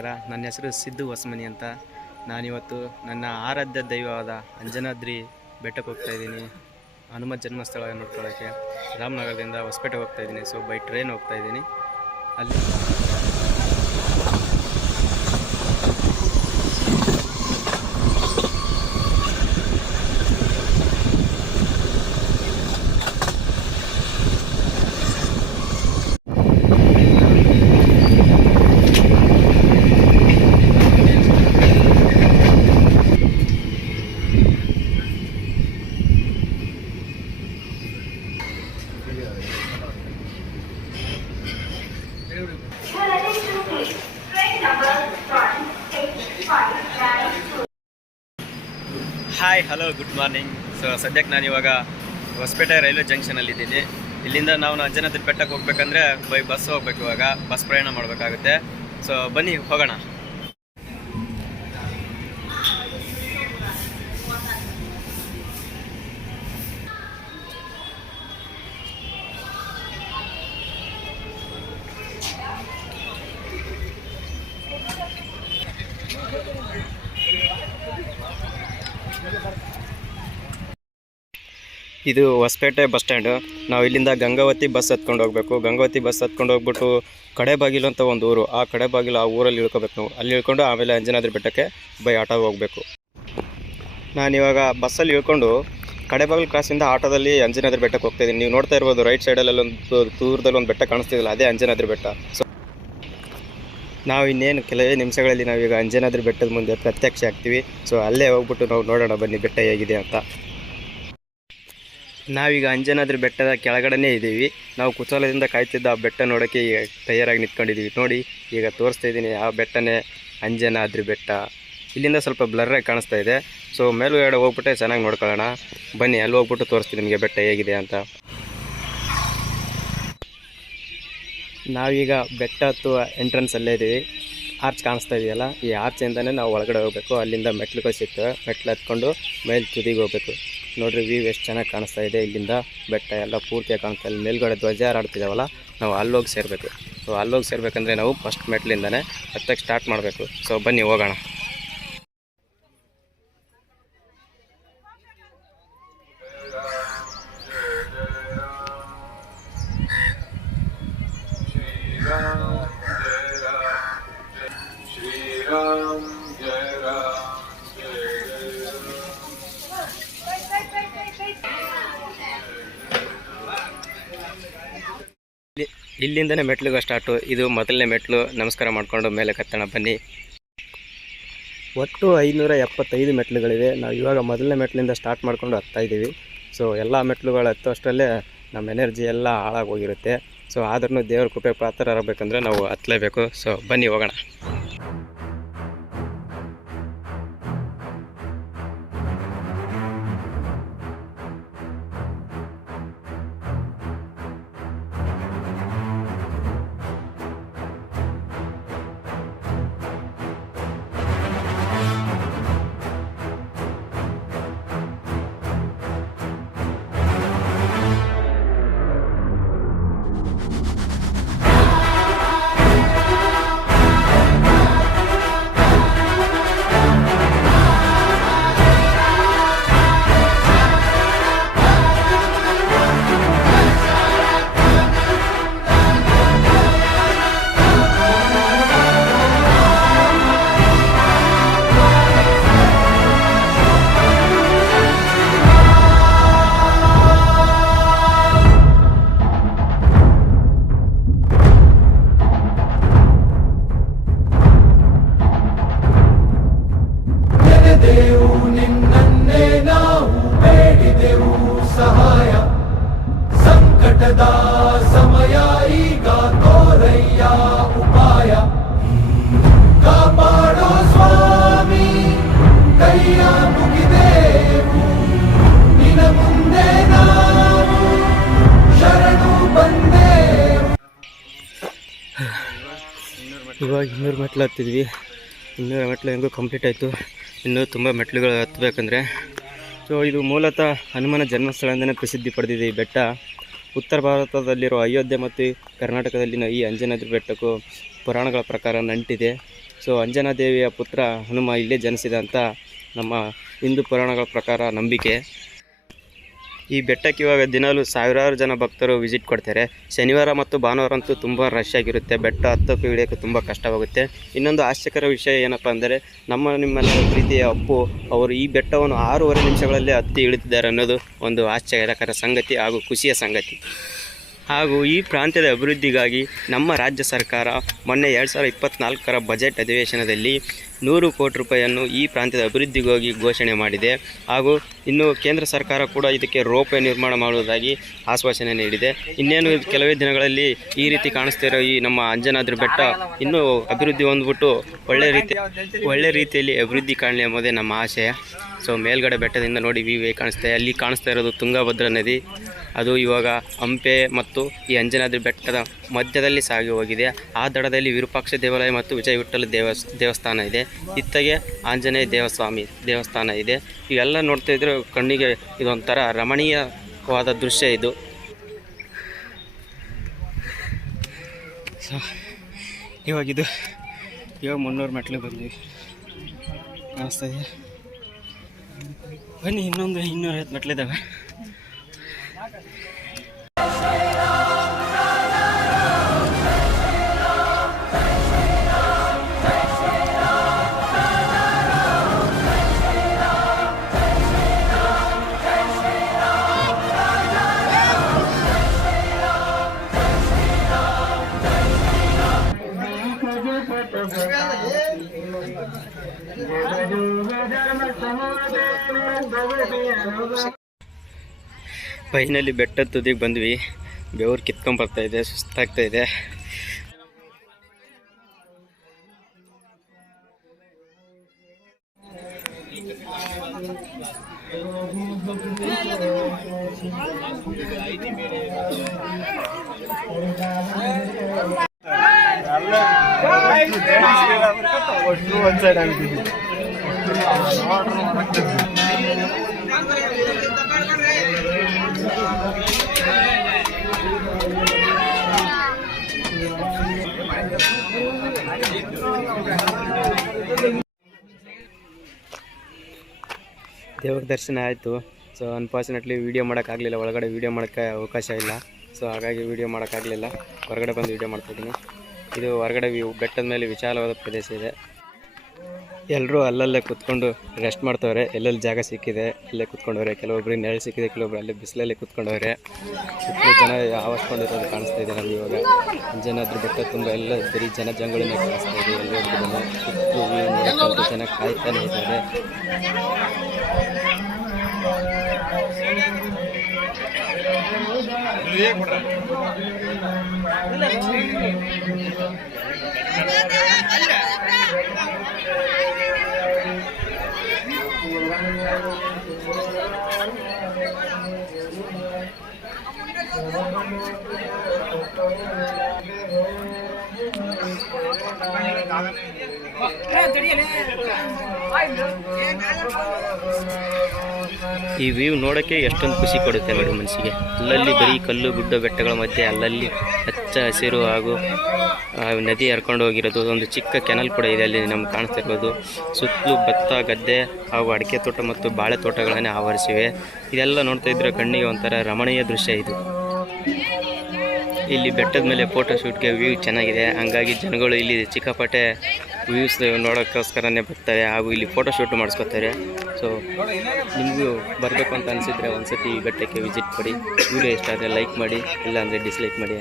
ನಮಸ್ಕಾರ. ನನ್ನ ಹೆಸರು ಸಿದ್ದು ಹೊಸಮನಿ ಅಂತ. ನಾನಿವತ್ತು ನನ್ನ ಆರಾಧ್ಯ ದೈವವಾದ ಅಂಜನಾದ್ರಿ ಬೆಟ್ಟಕ್ಕೆ ಹೋಗ್ತಾ ಇದ್ದೀನಿ. ಹನುಮತ್ ಜನ್ಮಸ್ಥಳ ನೋಡ್ಕೊಳ್ಳೋಕ್ಕೆ ರಾಮನಗರದಿಂದ ಹೊಸಪೇಟೆಗೆ ಹೋಗ್ತಾ ಇದ್ದೀನಿ. ಸೊ ಬೈ ಟ್ರೈನ್ ಹೋಗ್ತಾ ಇದ್ದೀನಿ. ಅಲ್ಲಿ hi, hello, good morning. So ಸದ್ಯಕ್ಕೆ ನಾನು ಇವಾಗ ಹೊಸಪೇಟೆ ರೈಲ್ವೆ ಜಂಕ್ಷನಲ್ಲಿದ್ದೀನಿ. ಇಲ್ಲಿಂದ ನಾವು ಅಂಜನಾದ್ರಿ ಬೆಟ್ಟಕ್ಕೆ ಹೋಗ್ಬೇಕಂದ್ರೆ ಬೈ ಬಸ್ ಹೋಗ್ಬೇಕು. ಇವಾಗ ಬಸ್ ಪ್ರಯಾಣ ಮಾಡಬೇಕಾಗುತ್ತೆ. ಸೊ ಬನ್ನಿ ಹೋಗೋಣ. ಇದು ಹೊಸಪೇಟೆ ಬಸ್ ಸ್ಟ್ಯಾಂಡು. ನಾವು ಇಲ್ಲಿಂದ ಗಂಗಾವತಿ ಬಸ್ ಹತ್ಕೊಂಡು ಹೋಗಬೇಕು. ಗಂಗಾವತಿ ಬಸ್ ಹತ್ಕೊಂಡು ಹೋಗ್ಬಿಟ್ಟು ಕಡೆ ಬಾಗಿಲು ಅಂತ ಒಂದು ಊರು, ಆ ಕಡೆ ಬಾಗಿಲು ಆ ಊರಲ್ಲಿ ಇಳ್ಕೊಬೇಕು ನಾವು. ಅಲ್ಲಿ ಇಳ್ಕೊಂಡು ಆಮೇಲೆ ಅಂಜನಾದ್ರಿ ಬೆಟ್ಟಕ್ಕೆ ಬೈ ಆಟೋ ಹೋಗಬೇಕು. ನಾನಿವಾಗ ಬಸ್ಸಲ್ಲಿ ಇಳ್ಕೊಂಡು ಕಡೆ ಬಾಗಿಲು ಕ್ರಾಸಿಂದ ಆಟೋದಲ್ಲಿ ಅಂಜನಾದ್ರಿ ಬೆಟ್ಟಕ್ಕೆ ಹೋಗ್ತಾಯಿದ್ದೀನಿ. ನೀವು ನೋಡ್ತಾ ಇರ್ಬೋದು, ರೈಟ್ ಸೈಡಲ್ಲಿ ಒಂದು ದೂರದಲ್ಲಿ ಒಂದು ಬೆಟ್ಟ ಕಾಣಿಸ್ತಿದಿಲ್ಲ, ಅದೇ ಅಂಜನಾದ್ರಿ ಬೆಟ್ಟ. ಸೊ ನಾವು ಇನ್ನೇನು ಕೆಲವೇ ನಿಮಿಷಗಳಲ್ಲಿ ನಾವೀಗ ಅಂಜನಾದ್ರಿ ಬೆಟ್ಟದ ಮುಂದೆ ಪ್ರತ್ಯಕ್ಷ ಆಗ್ತೀವಿ. ಸೊ ಅಲ್ಲೇ ಹೋಗ್ಬಿಟ್ಟು ನಾವು ನೋಡೋಣ ಬನ್ನಿ ಬೆಟ್ಟ ಹೇಗಿದೆ ಅಂತ. ನಾವೀಗ ಅಂಜನಾದ್ರಿ ಬೆಟ್ಟದ ಕೆಳಗಡೆನೇ ಇದ್ದೀವಿ. ನಾವು ಕುತೂಹಲದಿಂದ ಕಾಯ್ತಿದ್ದ ಆ ಬೆಟ್ಟ ನೋಡೋಕ್ಕೆ ಈಗ ತಯಾರಾಗಿ ನಿಂತ್ಕೊಂಡಿದ್ದೀವಿ. ನೋಡಿ, ಈಗ ತೋರಿಸ್ತಾ ಇದ್ದೀನಿ, ಆ ಬೆಟ್ಟನೇ ಅಂಜನಾದ್ರಿ ಬೆಟ್ಟ. ಇಲ್ಲಿಂದ ಸ್ವಲ್ಪ ಬ್ಲರ್ರಾಗಿ ಕಾಣಿಸ್ತಾ ಇದೆ. ಸೊ ಮೇಲುಗಡೆ ಹೋಗ್ಬಿಟ್ಟೆ ಚೆನ್ನಾಗಿ ನೋಡ್ಕೊಳ್ಳೋಣ ಬನ್ನಿ. ಅಲ್ಲಿ ಹೋಗ್ಬಿಟ್ಟು ತೋರಿಸ್ತೀನಿ ನಿಮಗೆ ಬೆಟ್ಟ ಹೇಗಿದೆ ಅಂತ. ನಾವೀಗ ಬೆಟ್ಟ ಹತ್ತುವ ಎಂಟ್ರೆನ್ಸಲ್ಲೇ ಇದ್ದೀವಿ. ಆರ್ಚ್ ಕಾಣಿಸ್ತಾ ಇದೆಯಲ್ಲ, ಈ ಆರ್ಚಿಂದನೇ ನಾವು ಒಳಗಡೆ ಹೋಗಬೇಕು. ಅಲ್ಲಿಂದ ಮೆಟ್ಲುಗಳು ಸಿಗ್ತವೆ. ಮೆಟ್ಲು ಹತ್ಕೊಂಡು ಮೇಲೆ ತುದಿಗೆ ಹೋಗಬೇಕು. ನೋಡಿರಿ, ವ್ಯೂ ಎಷ್ಟು ಚೆನ್ನಾಗಿ ಕಾಣಿಸ್ತಾ ಇದೆ. ಇಲ್ಲಿಂದ ಬೆಟ್ಟ ಎಲ್ಲ ಪೂರ್ತಿಯಾಗಿ ಕಾಣಿಸ್ತಾ ಇದೆ. ಮೇಲ್ಗಡೆ ಧ್ವಜ ಹಾರಾಡ್ತಿದ್ದಾವಲ್ಲ, ನಾವು ಅಲ್ಲೋಗಿ ಸೇರಬೇಕು. ಸೊ ಅಲ್ಲೋಗಿ ಸೇರಬೇಕಂದ್ರೆ ನಾವು ಫಸ್ಟ್ ಮೆಟ್ಲಿಂದನೇ ಹತ್ತಕ್ಕೆ ಸ್ಟಾರ್ಟ್ ಮಾಡಬೇಕು. ಸೊ ಬನ್ನಿ ಹೋಗೋಣ. ಇಲ್ಲಿಂದನೇ ಮೆಟ್ಲುಗ ಸ್ಟಾರ್ಟು. ಇದು ಮೊದಲನೇ ಮೆಟ್ಲು. ನಮಸ್ಕಾರ ಮಾಡಿಕೊಂಡು ಮೇಲೆ ಕತ್ತೋಣ ಬನ್ನಿ. ಒಟ್ಟು 575 ಮೆಟ್ಲುಗಳಿವೆ. ನಾವು ಇವಾಗ ಮೊದಲನೇ ಮೆಟ್ಲಿಂದ ಸ್ಟಾರ್ಟ್ ಮಾಡ್ಕೊಂಡು ಹತ್ತಾ ಇದ್ದೀವಿ. ಸೊ ಎಲ್ಲ ಮೆಟ್ಲುಗಳು ಹತ್ತೋಷ್ಟರಲ್ಲೇ ನಮ್ಮ ಎನರ್ಜಿ ಎಲ್ಲ ಹಾಳಾಗೋಗಿರುತ್ತೆ. ಸೊ ಆದ್ರೂ ದೇವ್ರ ಕೃಪೆ ಪಾತ್ರರಾಗಬೇಕಂದ್ರೆ ನಾವು ಹತ್ತಲೇಬೇಕು. ಸೊ ಬನ್ನಿ ಹೋಗೋಣ. ನಿನ್ನನ್ನೇ ನಾವು ಬೇಡಿದೆವು ಸಹಾಯ, ಸಂಕಟದ ಸಮಯ ಈಗ ತೋರಯ್ಯ ಉಪಾಯ, ಕಾಪಾಡೋ ಸ್ವಾಮಿ ಕೈಯ ಮುಗಿದೆವು, ನಿನ್ನ ಮುಂದೆ ನಾವು ಶರಣು ಬಂದೆವು. ಇವಾಗ 200 ಮೆಟ್ಲು ಹತ್ತಿದ್ವಿ. 200 ಮೆಟ್ಲು ಹೆಂಗೂ ಕಂಪ್ಲೀಟ್ ಆಯಿತು. ಇನ್ನೂ ತುಂಬ ಮೆಟ್ಲುಗಳು ಹತ್ತಬೇಕಂದ್ರೆ. ಸೊ ಇದು ಮೂಲತಃ ಹನುಮನ ಜನ್ಮಸ್ಥಳ ಅಂತಲೇ ಪ್ರಸಿದ್ಧಿ ಪಡೆದಿದೆ ಈ ಬೆಟ್ಟ. ಉತ್ತರ ಭಾರತದಲ್ಲಿರುವ ಅಯೋಧ್ಯೆ ಮತ್ತು ಕರ್ನಾಟಕದಲ್ಲಿನ ಈ ಅಂಜನಾದ್ರಿ ಬೆಟ್ಟಕ್ಕೂ ಪುರಾಣಗಳ ಪ್ರಕಾರ ನಂಟಿದೆ. ಸೊ ಅಂಜನಾ ದೇವಿಯ ಪುತ್ರ ಹನುಮ ಇಲ್ಲೇ ಜನಿಸಿದ ಅಂತ ನಮ್ಮ ಹಿಂದೂ ಪುರಾಣಗಳ ಪ್ರಕಾರ ನಂಬಿಕೆ. ಈ ಬೆಟ್ಟಕ್ಕೆ ಇವಾಗ ದಿನಾಲೂ ಸಾವಿರಾರು ಜನ ಭಕ್ತರು ವಿಸಿಟ್ ಕೊಡ್ತಾರೆ. ಶನಿವಾರ ಮತ್ತು ಭಾನುವಾರ ಅಂತೂ ತುಂಬ ರಶ್ ಆಗಿರುತ್ತೆ. ಬೆಟ್ಟ ಹತ್ತೋಕ್ಕೂ ಇಳಿಯೋಕ್ಕೆ ತುಂಬ ಕಷ್ಟವಾಗುತ್ತೆ. ಇನ್ನೊಂದು ಆಶ್ಚರ್ಯಕರ ವಿಷಯ ಏನಪ್ಪ ಅಂದರೆ ನಿಮ್ಮಲ್ಲಿ ಪ್ರೀತಿಯ ಅಪ್ಪು ಅವರು ಈ ಬೆಟ್ಟವನ್ನು 6.5 ನಿಮಿಷಗಳಲ್ಲೇ ಹತ್ತಿ ಇಳಿದಿದ್ದಾರೆ ಅನ್ನೋದು ಒಂದು ಆಶ್ಚರ್ಯಕರ ಸಂಗತಿ ಹಾಗೂ ಖುಷಿಯ ಸಂಗತಿ. ಹಾಗೂ ಈ ಪ್ರಾಂತ್ಯದ ಅಭಿವೃದ್ಧಿಗಾಗಿ ನಮ್ಮ ರಾಜ್ಯ ಸರ್ಕಾರ ಮೊನ್ನೆ 2024ರ ಬಜೆಟ್ ಅಧಿವೇಶನದಲ್ಲಿ 100 ಕೋಟಿ ರೂಪಾಯಿಯನ್ನು ಈ ಪ್ರಾಂತ್ಯದ ಅಭಿವೃದ್ಧಿಗಾಗಿ ಘೋಷಣೆ ಮಾಡಿದೆ. ಹಾಗೂ ಇನ್ನು ಕೇಂದ್ರ ಸರ್ಕಾರ ಕೂಡ ಇದಕ್ಕೆ ರೋಪ್ವೇ ನಿರ್ಮಾಣ ಮಾಡುವುದಾಗಿ ಆಶ್ವಾಸನೆ ನೀಡಿದೆ. ಇನ್ನೇನು ಕೆಲವೇ ದಿನಗಳಲ್ಲಿ ಈ ರೀತಿ ಕಾಣಿಸ್ತಿರೋ ಈ ನಮ್ಮ ಅಂಜನಾದ್ರಿ ಬೆಟ್ಟ ಇನ್ನೂ ಅಭಿವೃದ್ಧಿ ಹೊಂದ್ಬಿಟ್ಟು ಒಳ್ಳೆ ರೀತಿಯಲ್ಲಿ ಅಭಿವೃದ್ಧಿ ಕಾಣಲಿ ಎಂಬುದೇ ನಮ್ಮ ಆಶಯ. ಸೊ ಮೇಲ್ಗಡೆ ಬೆಟ್ಟದಿಂದ ನೋಡಿ ವ್ಯೂ ಕಾಣಿಸ್ತಾ ಅಲ್ಲಿ ಕಾಣಿಸ್ತಾ ಇರೋದು ತುಂಗಭದ್ರಾ ನದಿ. ಅದು ಇವಾಗ ಹಂಪೆ ಮತ್ತು ಈ ಅಂಜನಾದ್ರಿ ಬೆಟ್ಟದ ಮಧ್ಯದಲ್ಲಿ ಸಾಗಿ ಹೋಗಿದೆ. ಆ ದಡದಲ್ಲಿ ವಿರೂಪಾಕ್ಷ ದೇವಾಲಯ ಮತ್ತು ವಿಜಯ ವಿಠ್ಠಲ ದೇವಸ್ಥಾನ ಇದೆ. ಇತ್ತಗೆ ಆಂಜನೇಯ ದೇವಸ್ಥಾನ ಇದೆ. ಇವೆಲ್ಲ ನೋಡ್ತಾ ಇದ್ರೆ ಕಣ್ಣಿಗೆ ಇದೊಂಥರ ರಮಣೀಯವಾದ ದೃಶ್ಯ ಇದು. ಸೊ ಇವಾಗ 300 ಮೆಟ್ಲು ಬಂದ್ವಿ ಕಾಣಿಸ್ತಾ ಇದೆ. ಬನ್ನಿ ಇನ್ನೊಂದು 250 ಮೆಟ್ಲಿದ್ದಾವೆ. ಫೈನಲಿ ಬೆಟ್ಟದ ತುದಿಗೆ ಬಂದ್ವಿ. ಬೆವರು ಕಿತ್ಕೊಂಡ್ಬರ್ತಾ ಇದೆ, ಸುಸ್ತಾಗ್ತಾ ಇದೆ. ದೇವ್ರ ದರ್ಶನ ಆಯಿತು. ಸೊ ಅನ್ಫಾರ್ಚುನೇಟ್ಲಿ ವೀಡಿಯೋ ಮಾಡೋಕ್ಕಾಗಲಿಲ್ಲ, ಒಳಗಡೆ ವೀಡಿಯೋ ಮಾಡೋಕ್ಕೆ ಅವಕಾಶ ಇಲ್ಲ. ಸೊ ಹಾಗಾಗಿ ವೀಡಿಯೋ ಮಾಡೋಕ್ಕಾಗಲಿಲ್ಲ, ಹೊರಗಡೆ ಬಂದು ವೀಡಿಯೋ ಮಾಡ್ತಾಯಿದ್ದೀನಿ. ಇದು ಹೊರಗಡೆ ಬೆಟ್ಟದ ಮೇಲೆ ವಿಶಾಲವಾದ ಪ್ರದೇಶ ಇದೆ. ಎಲ್ಲರೂ ಅಲ್ಲಲ್ಲೇ ಕೂತ್ಕೊಂಡು ರೆಸ್ಟ್ ಮಾಡ್ತವ್ರೆ. ಎಲ್ಲೆಲ್ಲಿ ಜಾಗ ಸಿಕ್ಕಿದೆ ಅಲ್ಲೇ ಕೂತ್ಕೊಂಡವ್ರೆ. ಕೆಲವೊಬ್ಬರಿಗೆ ನೆರಳು ಸಿಕ್ಕಿದೆ, ಕೆಲವೊಬ್ರು ಅಲ್ಲೇ ಬಿಸಿಲಲ್ಲೇ ಕೂತ್ಕೊಂಡವ್ರೆ. ಸುತ್ತಲೂ ಜನ ಆವರಿಸ್ಕೊಂಡಿರೋದು ಕಾಣಿಸ್ತಾ ಇದೆ ನಮ್ಗೆ. ಇವಾಗ ಅಂಜನಾದ್ರಿ ಬೆಟ್ಟ ತುಂಬ ಎಲ್ಲ ಬರೀ ಜನಜಂಗುಳಿನೇ ಕಾಣಿಸ್ತಾ ಇದೆ. ಎಲ್ಲರೂ ಸುತ್ತಲೂ ಜನ ಕಾಯ್ತಾನೆ ಇದ್ದಾರೆ. ಈ ವ್ಯೂ ನೋಡೋಕ್ಕೆ ಎಷ್ಟೊಂದು ಖುಷಿ ಕೊಡುತ್ತೆ ನೋಡಿ ಮನಸ್ಸಿಗೆ. ಅಲ್ಲಲ್ಲಿ ಬರೀ ಕಲ್ಲು ಗುಡ್ಡ ಬೆಟ್ಟಗಳ ಮಧ್ಯೆ ಅಲ್ಲಲ್ಲಿ ಹಚ್ಚ ಹಸಿರು ಹಾಗೂ ನದಿ ಹರ್ಕೊಂಡು ಹೋಗಿರೋದು. ಒಂದು ಚಿಕ್ಕ ಕೆನಲ್ ಕೂಡ ಇದೆ ಅಲ್ಲಿ ನಮ್ಗೆ ಕಾಣಿಸ್ತಿರ್ಬೋದು. ಸುತ್ತಲೂ ಭತ್ತ ಗದ್ದೆ ಹಾಗೂ ಅಡಿಕೆ ತೋಟ ಮತ್ತು ಬಾಳೆ ತೋಟಗಳನ್ನೇ ಆವರಿಸಿವೆ. ಇದೆಲ್ಲ ನೋಡ್ತಾ ಇದ್ರೆ ಕಣ್ಣಿಗೆ ಒಂಥರ ರಮಣೀಯ ದೃಶ್ಯ ಇದು. ಇಲ್ಲಿ ಬೆಟ್ಟದ ಮೇಲೆ ಫೋಟೋಶೂಟ್ಗೆ ವ್ಯೂ ಚೆನ್ನಾಗಿದೆ. ಹಂಗಾಗಿ ಜನಗಳು ಇಲ್ಲಿ ಚಿಕ್ಕಪಟ್ಟೆ ವ್ಯೂಸ್ ನೋಡೋಕ್ಕೋಸ್ಕರನೇ ಬರ್ತಾರೆ ಹಾಗೂ ಇಲ್ಲಿ ಫೋಟೋಶೂಟ್ ಮಾಡಿಸ್ಕೊತಾರೆ. ಸೊ ನಿಮಗೂ ಬರಬೇಕು ಅಂತ ಅನಿಸಿದರೆ ಒಂದ್ಸತಿ ಈ ಬೆಟ್ಟಕ್ಕೆ ವಿಸಿಟ್ ಕೊಡಿ. ವಿಡಿಯೋ ಇಷ್ಟ ಆದರೆ ಲೈಕ್ ಮಾಡಿ, ಇಲ್ಲಾಂದರೆ ಡಿಸ್ಲೈಕ್ ಮಾಡಿ.